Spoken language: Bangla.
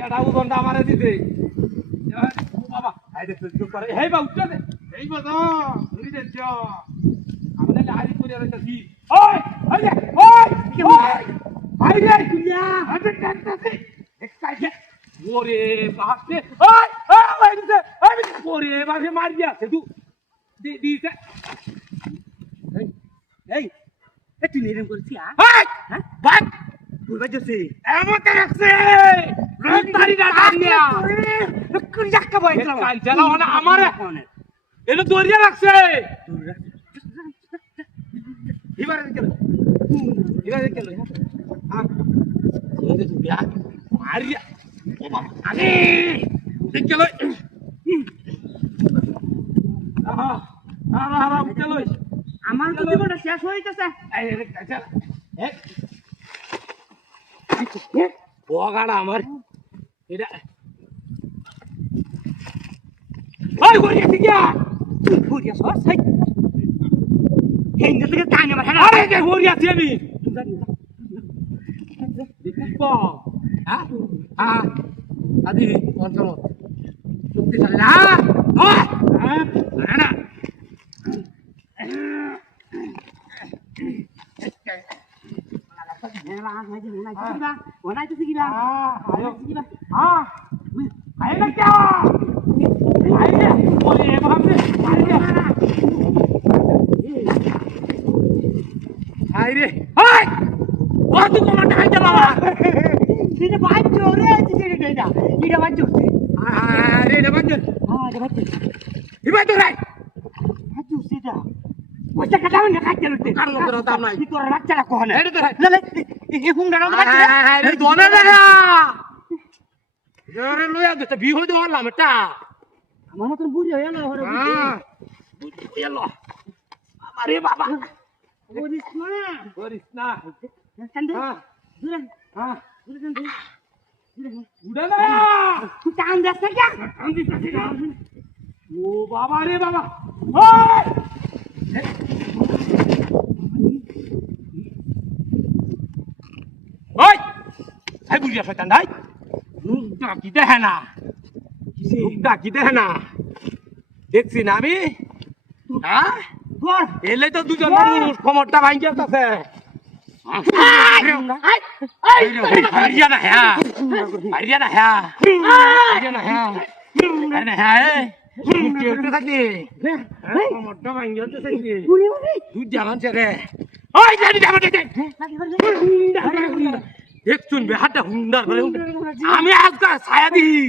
এটা উদনটা আমারে দিতে ও বাবা আই দেখতে চুপ করে হেই বা উঠতে দে এই বাবা ধরি দে যা আমাদের লাড়ি করে রাখছি ওই ওই ওই ভাই রে কুলিয়া আরে কাটতাছে এক্সাইট ওরে বাপরে ওই ওই ভাই দিতে ওই ওরে বাপরে মার দিয়াছে তুই দিতে এই এ তুই নেরম করছিস হ্যাঁ ভাই কইবা জছে এমতে রাখছে রোজ তারি না দাঁড়িয়া কুড়ি টাকা বই দিলাম কাল জানা না আমারে এলো দরিয়া রাখছে এবারে গেল হ্যাঁ এই তো বিয়া মারিয়া ও বাবা আরে দেখ গেল চলো আমার তো জীবনটা শেষ হয়ে গেছে বগাড়া আমার এটা ওই গড়িয়া ঠিকিয়া ঘুরিয়া সর সাই হেঙ্গে থেকে টাইনে মার আরে কে গড়িয়া আমি দেখব হ্যাঁ হ্যাঁ আদি পঞ্চম চুক্তি চলে না হ্যাঁ না আমার মতন বুড়ি হয়ে গেল আরে বাবা বলিস না করিস না কান্দে হ্যাঁ দূরে হ্যাঁ দূরে কান্দে উড়ে না তুই টান দাস না ও বাবা রে বাবা ওই এই বুড়িয়া শয়তান ভাই ডাকি দেখে না ডাকি দেখে না দেখছি না আমি হ্যাঁ এলে তো দুজন মানুষ খবরটা ভাঙি আসতেছে হারিয়া না হ্যাঁ হারিয়া না হ্যাঁ হারিয়া না হ্যাঁ না হ্যাঁ থাকি খবরটা ভাঙি আসতেছে তুই জানান রে ওই জানি জামান দেখ শুনবে হাতটা হুন্ডার আমি আজকাল ছায়া দিই